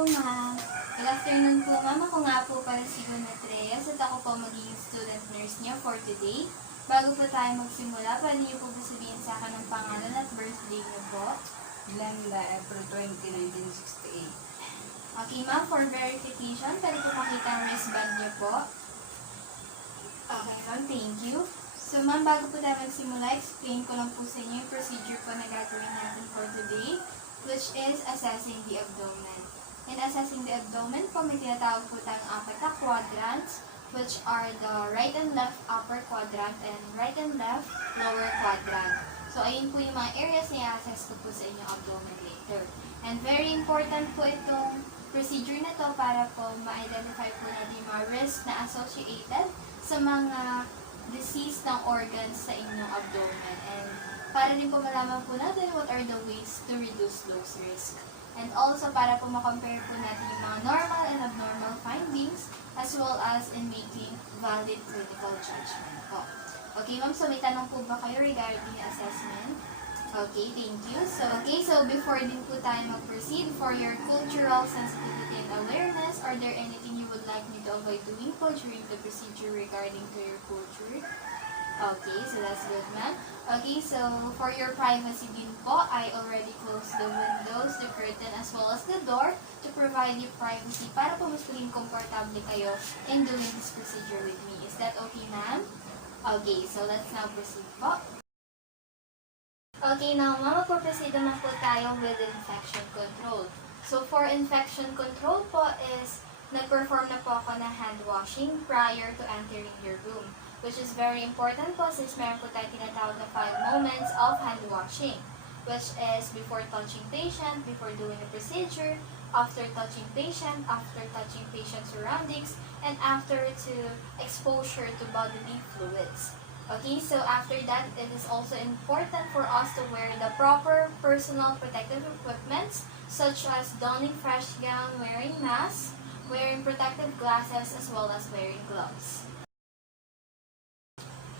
po, ma'am. Good afternoon po, ma'am. Ako nga po pala si Gunat at ako po magiging student nurse niyo for today. Bago po tayo magsimula, pwede niyo po sabihin sa akin ang pangalan at birthday niyo po? Glenda, April 20, 1968. Okay, ma'am. For verification, pwede po makita ang wristband niyo po? Okay, ma'am. Thank you. So, ma'am, bago po tayo magsimula, explain ko lang po sa inyo yung procedure po na gagawin natin for today, which is assessing the abdomen. In assessing the abdomen po, may tinatawag po tayong apat na quadrants, which are the right and left upper quadrant and right and left lower quadrant. So, ayun po yung mga areas na i-assess ko po sa inyong abdomen later. And very important po itong procedure na to para po ma-identify po natin yung mga risks na associated sa mga disease ng organs sa inyong abdomen. And para din po malaman po natin what are the ways to reduce those risks. And also para po makompare po natin yung mga normal and abnormal findings as well as in making valid clinical judgment po. Okay, ma'am, so may tanong po ba kayo regarding assessment? Okay, thank you. So before din po tayo mag-proceed, for your cultural sensitivity and awareness, are there anything you would like me to avoid doing po during the procedure regarding to your culture? Okay, so that's good, ma'am. Okay, so for your privacy din po, I already closed the windows, the curtain, as well as the door to provide you privacy para po mas maging komportable kayo in doing this procedure with me. Is that okay, ma'am? Okay, so let's now proceed po. Okay, now magpo-proceed naman po tayo with infection control. So for infection control po is nag-perform na po ako ng hand washing prior to entering your room, which is very important po since meron po tayo tinatawag na 5 moments of hand washing, which is before touching patient, before doing a procedure, after touching patient surroundings, and after to exposure to bodily fluids. Okay, so after that, it is also important for us to wear the proper personal protective equipment, such as donning fresh gown, wearing masks, wearing protective glasses, as well as wearing gloves.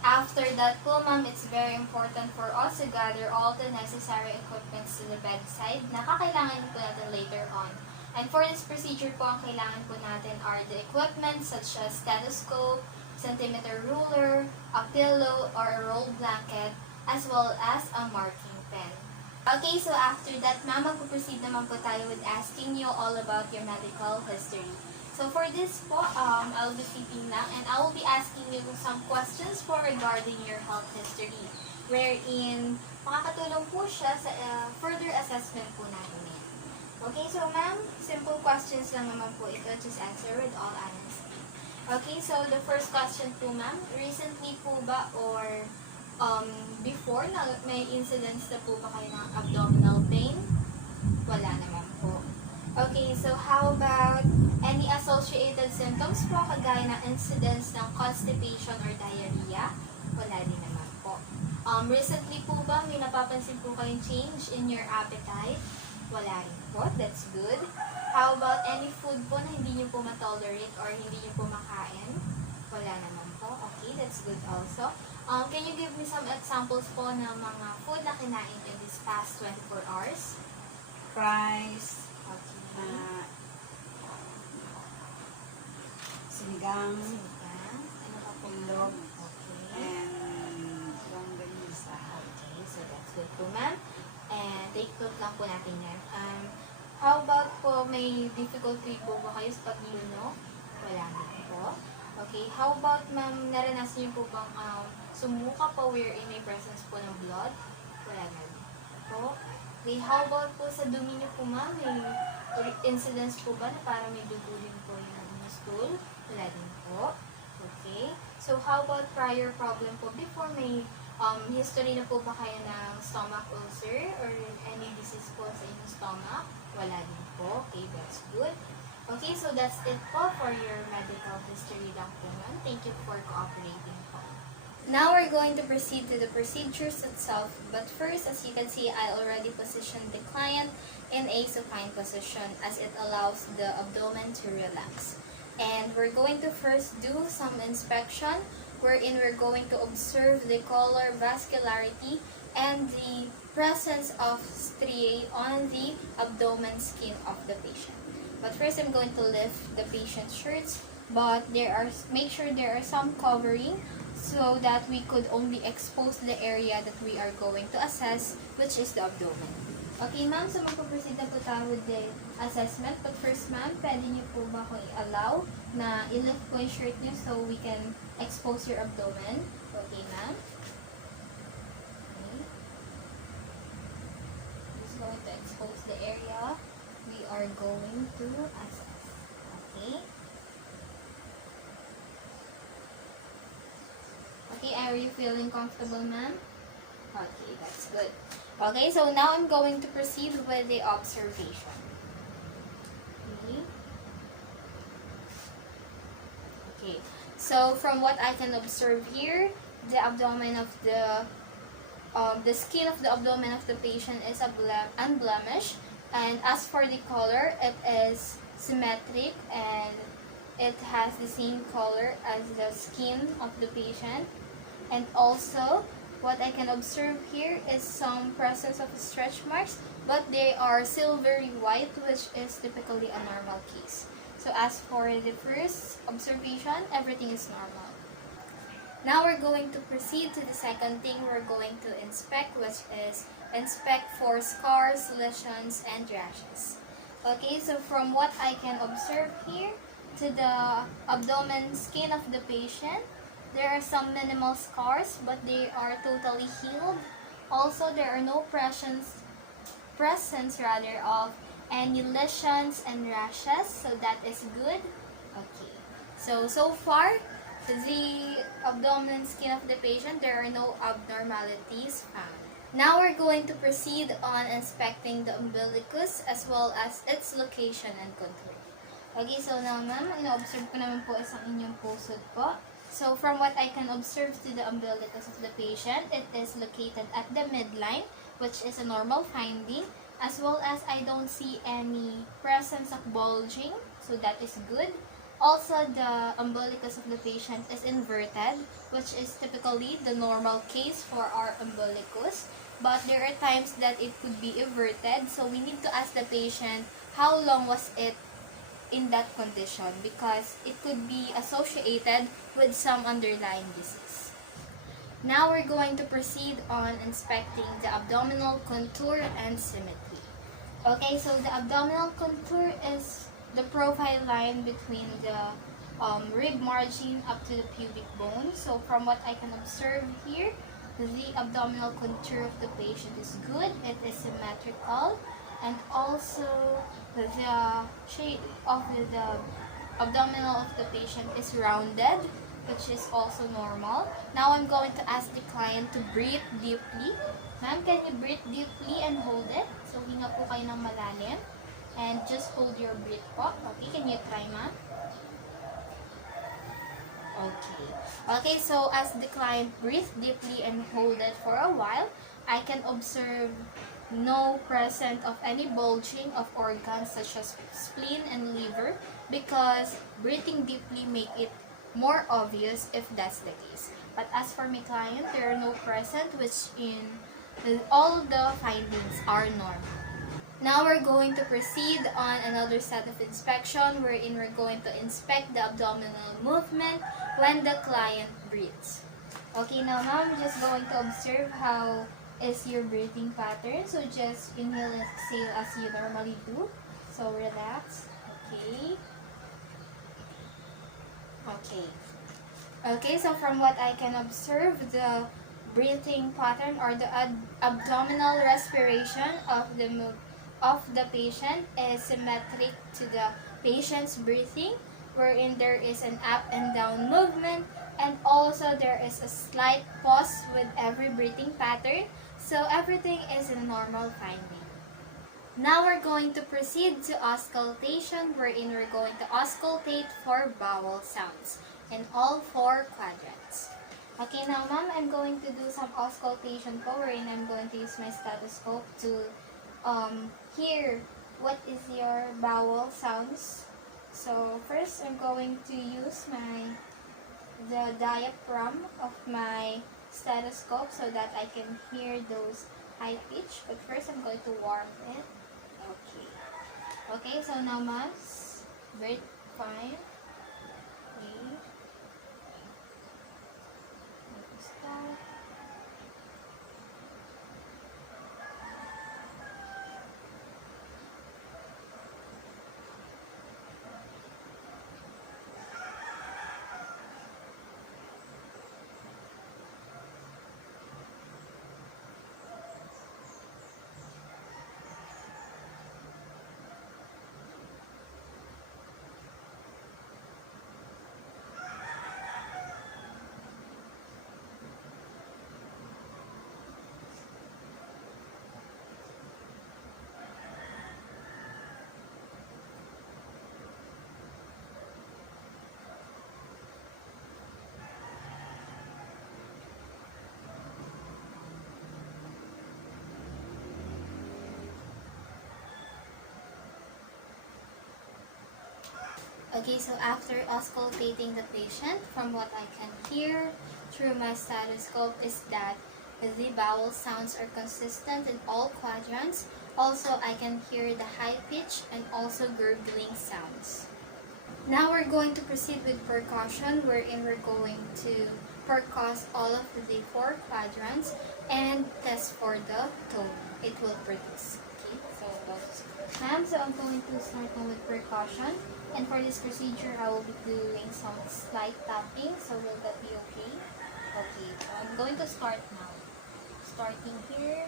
After that po, ma'am, it's very important for us to gather all the necessary equipments to the bedside na kakailangan po natin later on. And for this procedure po, ang kailangan po natin are the equipment such as stethoscope, centimeter ruler, a pillow or a rolled blanket, as well as a marking pen. Okay, so after that, ma'am, magpo-proceed naman po tayo with asking you all about your medical history. So for this po, I'll be sitting lang and I will be asking you some questions po regarding your health history, wherein makakatulong po siya sa further assessment po natin. Okay, so ma'am, simple questions lang naman po ito, just answer with all honesty. Okay, so the first question po, ma'am, recently po ba or before na may incidents na po ba kayo ng abdominal pain? Wala naman po. Okay, so how about any associated symptoms po kagaya ng incidents ng constipation or diarrhea? Wala din naman po. Recently po ba may napapansin po kayong change in your appetite? Wala rin po. That's good. How about any food po na hindi nyo po matolerate or hindi nyo po makain? Wala naman po. Okay, that's good also. Can you give me some examples po ng mga food na kinain in this past 24 hours? Fries, Okay. sinigang, Ano pa po? ilog, Okay. and longganisa. Okay, so that's good po, ma'am. And take note lang po natin yan. How about po, may difficulty po ba kayo sa pag-inom? Wala naman po. Okay, how about, ma'am, naranasan niyo po bang sumuka po wherein may presence po ng blood? Wala naman po. Okay, how about po sa dumi niyo po, ma'am, may incidents po ba na parang may dugo din po yung stool? Wala din po. Okay, so how about prior problem po before may history na po ba kayo ng stomach ulcer or any disease po sa inyong stomach? Wala din po. Okay, that's good. Okay, so that's it po for your medical history lang po, ma'am. Thank you for cooperating po. Now we're going to proceed to the procedures itself. But first, as you can see, I already positioned the client in a supine position as it allows the abdomen to relax. And we're going to first do some inspection wherein we're going to observe the color vascularity and the presence of striae on the abdomen skin of the patient. But first, I'm going to lift the patient's shirts, but make sure there are some covering so that we could only expose the area that we are going to assess, which is the abdomen. Okay, ma'am, so magpo-proceed na po tayo with the assessment. But first, ma'am, pwede niyo po ba akong i-allow na i-lift po yung shirt niyo so we can expose your abdomen? Okay, ma'am. Okay. Just going to expose the area we are going to assess. Okay. Okay, are you feeling comfortable, ma'am? Okay, that's good. Okay, so now I'm going to proceed with the observation. Okay. Okay, so from what I can observe here, the abdomen of the skin of the abdomen of the patient is unblemished, and as for the color, it is symmetric and it has the same color as the skin of the patient. And also, what I can observe here is some presence of stretch marks, but they are silvery white, which is typically a normal case. So as for the first observation, everything is normal. Now we're going to proceed to the second thing we're going to inspect, which is inspect for scars, lesions, and rashes. Okay, so from what I can observe here, to the abdomen skin of the patient, there are some minimal scars, but they are totally healed. Also, there are no presence of any lesions and rashes, so that is good. Okay, so far, the abdomen skin of the patient, there are no abnormalities found. Now we're going to proceed on inspecting the umbilicus as well as its location and contour. Okay, so now ma'am, ino-observe ko naman po isang inyong pusod po. So from what I can observe to the umbilicus of the patient, it is located at the midline, which is a normal finding, as well as I don't see any presence of bulging, so that is good. Also, the umbilicus of the patient is inverted, which is typically the normal case for our umbilicus. But there are times that it could be inverted, so we need to ask the patient how long was it in that condition, because it could be associated with some underlying disease. Now we're going to proceed on inspecting the abdominal contour and symmetry. Okay, so the abdominal contour is the profile line between the rib margin up to the pubic bone. So from what I can observe here, the abdominal contour of the patient is good. It is symmetrical, and also the shape of the abdominal of the patient is rounded, which is also normal. Now I'm going to ask the client to breathe deeply. Ma'am, can you breathe deeply and hold it? So hinga po kayo ng malalim and just hold your breath po. Okay, can you try, ma'am? Okay. Okay, so as the client breathes deeply and hold it for a while, I can observe no present of any bulging of organs such as spleen and liver, because breathing deeply make it more obvious if that's the case. But as for my client, there are no present, which in all the findings are normal. Now we're going to proceed on another set of inspection wherein we're going to inspect the abdominal movement when the client breathes. Okay, now ma'am, I'm just going to observe how is your breathing pattern. So just inhale and exhale as you normally do. So relax. Okay. Okay. Okay, so from what I can observe, the breathing pattern or the abdominal respiration of the patient is symmetric to the patient's breathing, wherein there is an up and down movement, and also there is a slight pause with every breathing pattern, so everything is a normal finding. Now we're going to proceed to auscultation, wherein we're going to auscultate for vowel sounds in all four quadrants. Okay, now ma'am, I'm going to do some auscultation po, wherein I'm going to use my stethoscope to hear what is your vowel sounds. So first, I'm going to use the diaphragm of my stethoscope so that I can hear those high pitch. But first, I'm going to warm it. Okay. Okay, so now ma'am, Breathe fine. Okay. Let me stop. Okay, so after auscultating the patient, from what I can hear through my stethoscope is that the bowel sounds are consistent in all quadrants. Also, I can hear the high pitch and also gurgling sounds. Now we're going to proceed with percussion, wherein we're going to percuss all of the 4 quadrants and test for the tone it will produce. Okay, so ma'am, so I'm going to start now with percussion. And for this procedure, I will be doing some slight tapping. So will that be okay? Okay, so I'm going to start now. Starting here.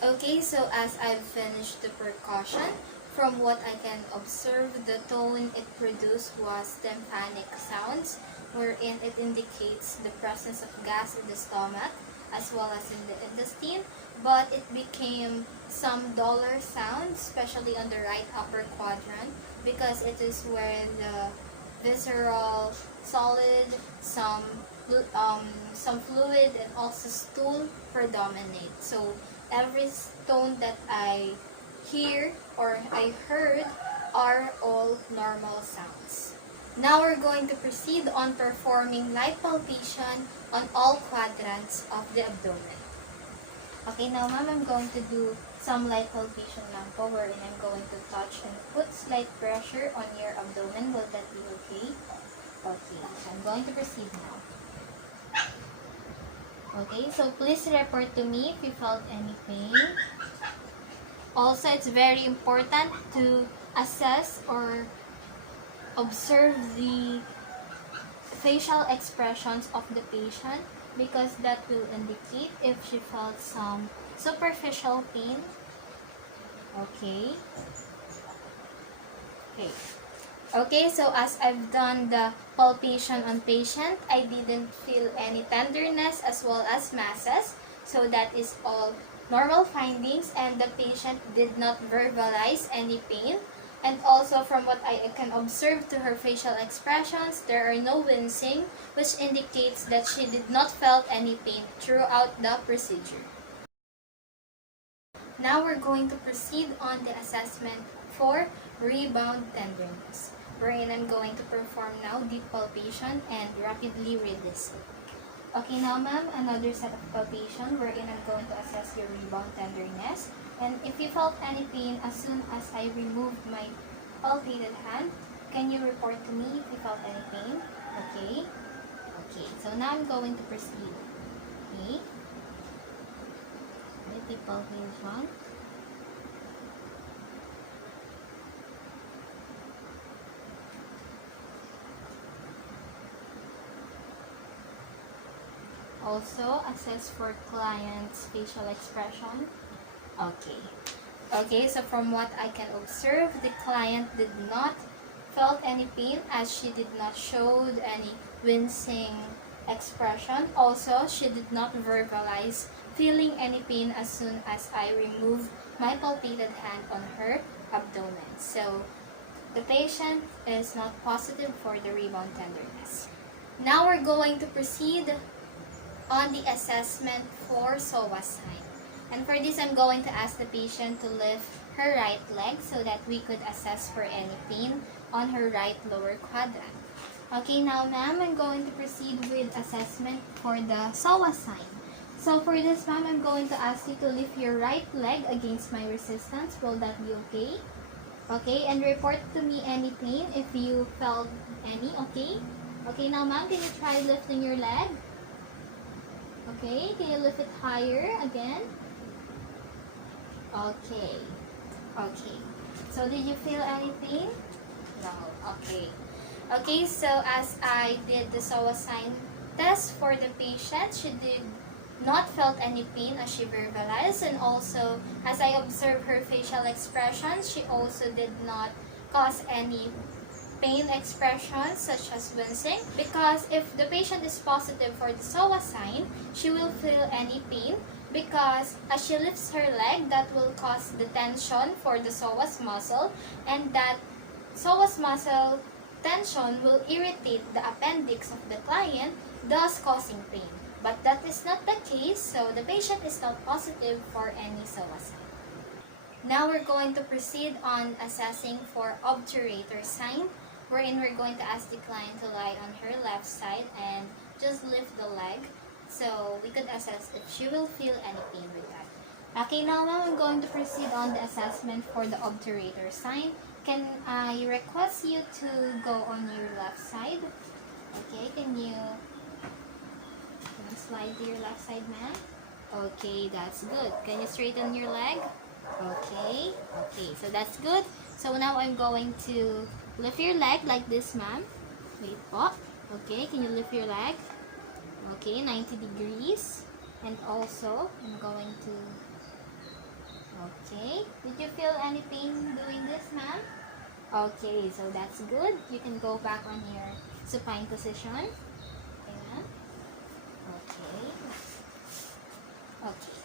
Okay, so as I've finished the percussion, from what I can observe, the tone it produced was tympanic sounds, wherein it indicates the presence of gas in the stomach as well as in the intestine, but it became some duller sounds, especially on the right upper quadrant, because it is where the visceral solid, some fluid, and also stool predominate. So every tone that I hear or I heard are all normal sounds. Now we're going to proceed on performing light palpation on all quadrants of the abdomen. Okay, now ma'am, I'm going to do some light palpation lang po, wherein I'm going to touch and put slight pressure on your abdomen. Will that be okay? Okay, so I'm going to proceed now. Okay, so please report to me if you felt any pain. Also, it's very important to assess or observe the facial expressions of the patient, because that will indicate if she felt some superficial pain. Okay. Okay. Okay, so as I've done the palpation on patient, I didn't feel any tenderness as well as masses. So that is all normal findings, and the patient did not verbalize any pain. And also from what I can observe to her facial expressions, there are no wincing, which indicates that she did not felt any pain throughout the procedure. Now we're going to proceed on the assessment for rebound tenderness, wherein I'm going to perform now deep palpation and rapidly read this. Okay, now ma'am, another set of palpation wherein I'm going to assess your rebound tenderness. And if you felt any pain as soon as I removed my palpated hand, can you report to me if you felt any pain? Okay. Okay, so now I'm going to proceed. Okay. Deep palpation. Also, assess for client's facial expression. Okay. Okay, so from what I can observe, the client did not felt any pain, as she did not show any wincing expression. Also, she did not verbalize feeling any pain as soon as I removed my palpated hand on her abdomen. So, the patient is not positive for the rebound tenderness. Now we're going to proceed on the assessment for psoas sign. And for this, I'm going to ask the patient to lift her right leg so that we could assess for any pain on her right lower quadrant. Okay, now ma'am, I'm going to proceed with assessment for the psoas sign. So for this ma'am, I'm going to ask you to lift your right leg against my resistance. Will that be okay? Okay, and report to me any pain if you felt any, okay? Okay, now ma'am, can you try lifting your leg? Okay, can you lift it higher again? Okay. Okay. So did you feel any pain? No. Okay. Okay, so as I did the psoas sign test for the patient, she did not felt any pain as she verbalized, and also as I observed her facial expressions, she also did not cause any pain expressions such as wincing, because if the patient is positive for the psoas sign, she will feel any pain because as she lifts her leg, that will cause the tension for the psoas muscle, and that psoas muscle tension will irritate the appendix of the client, thus causing pain. But that is not the case, so the patient is not positive for any psoas sign. Now we're going to proceed on assessing for obturator sign, wherein we're going to ask the client to lie on her left side and just lift the leg so we could assess if she will feel any pain with that. Okay, now ma'am, I'm going to proceed on the assessment for the obturator sign. Can I request you to go on your left side? Okay, can you slide to your left side, ma'am? Okay, that's good. Can you straighten your leg? Okay, okay, so that's good. So now I'm going to lift your leg like this, ma'am. Wait po. Okay, can you lift your leg? Okay, 90 degrees. And also, I'm going to... Okay, did you feel any pain doing this, ma'am? Okay, so that's good. You can go back on your supine position. Okay, ma'am. Okay. Okay.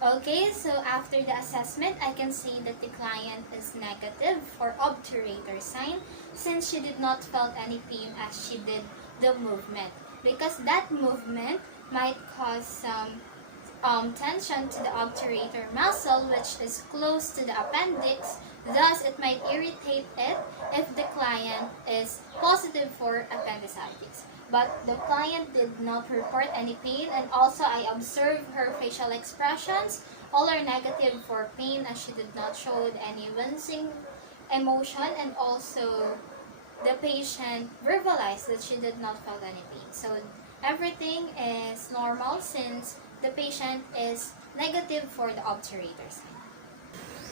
Okay, so after the assessment, I can see that the client is negative for obturator sign since she did not felt any pain as she did the movement. Because that movement might cause some tension to the obturator muscle, which is close to the appendix. Thus, it might irritate it if the client is positive for appendicitis. But the client did not report any pain, and also I observed her facial expressions. All are negative for pain as she did not show any wincing emotion, and also the patient verbalized that she did not feel any pain. So everything is normal since the patient is negative for the obturator sign.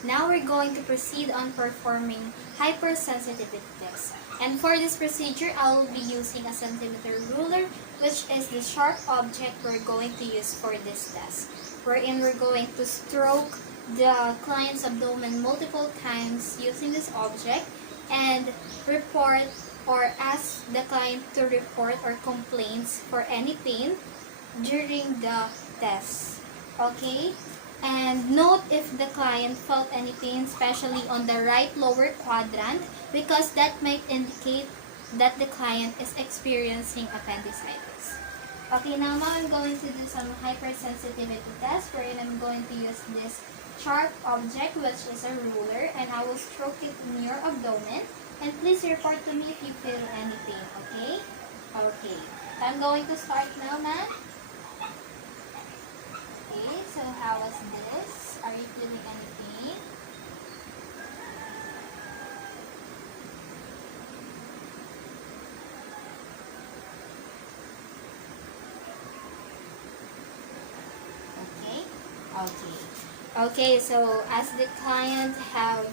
Now we're going to proceed on performing hypersensitivity test. And for this procedure, I will be using a centimeter ruler, which is the sharp object we're going to use for this test. Wherein we're going to stroke the client's abdomen multiple times using this object and report or ask the client to report or complaints for any pain during the test. Okay? And note if the client felt any pain, especially on the right lower quadrant, because that might indicate that the client is experiencing appendicitis. Okay, now I'm going to do some hypersensitivity test wherein I'm going to use this sharp object, which is a ruler, and I will stroke it in your abdomen. And please report to me if you feel any pain, okay? Okay. I'm going to start now, ma'am. Okay, so how was this? Are you feeling any pain? Okay. Okay. Okay, so as the client have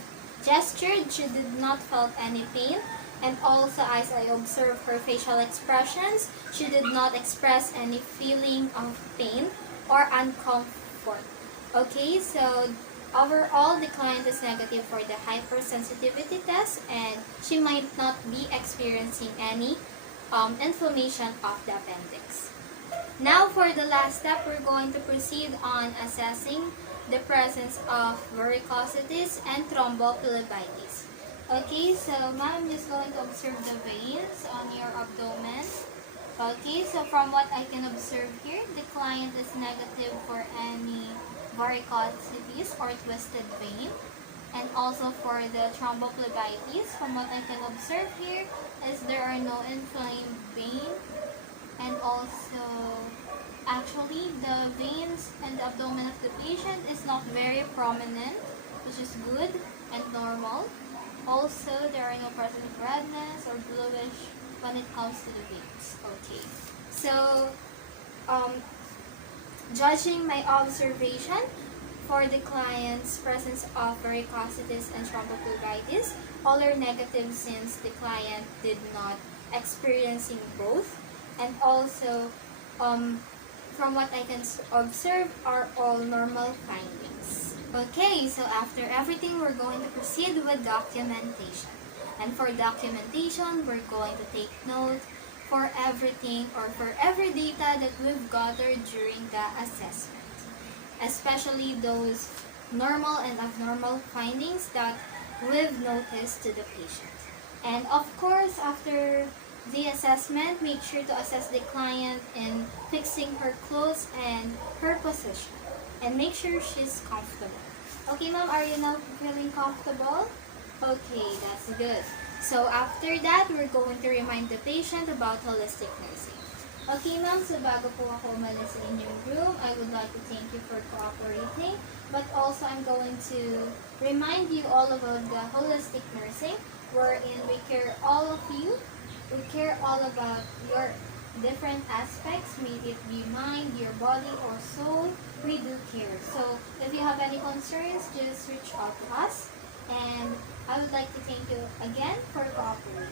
gestured, she did not felt any pain. And also as I observed her facial expressions, she did not express any feeling of pain or uncomfort. Okay, so overall, the client is negative for the hypersensitivity test, and she might not be experiencing any inflammation of the appendix. Now for the last step, we're going to proceed on assessing the presence of varicosities and thrombophlebitis. Okay, so ma'am, I'm just going to observe the veins on your abdomen. Okay, so from what I can observe here, the client is negative for any varicosities or twisted vein. And also for the thrombophlebitis, from what I can observe here, is there are no inflamed vein. And also, actually, the veins and the abdomen of the patient is not very prominent, which is good and normal. Also, there are no present redness or bluish when it comes to the veins. Okay, so judging my observation for the client's presence of varicosities and thrombophlebitis, all are negative since the client did not experiencing both. And also, from what I can observe, are all normal findings. Okay, so after everything, we're going to proceed with documentation. And for documentation, we're going to take note for everything or for every data that we've gathered during the assessment, especially those normal and abnormal findings that we've noticed to the patient. And of course, after the assessment, make sure to assess the client in fixing her clothes and her position. And make sure she's comfortable. Okay, ma'am, are you now feeling comfortable? Okay, that's good. So after that, we're going to remind the patient about holistic nursing. Okay, ma'am, so bago po ako umalis sa inyong room, I would like to thank you for cooperating. But also, I'm going to remind you all about the holistic nursing, wherein we care all of you. We care all about your different aspects, may it be mind, your body, or soul. We do care. So, if you have any concerns, just reach out to us. And I would like to thank you again for cooperating.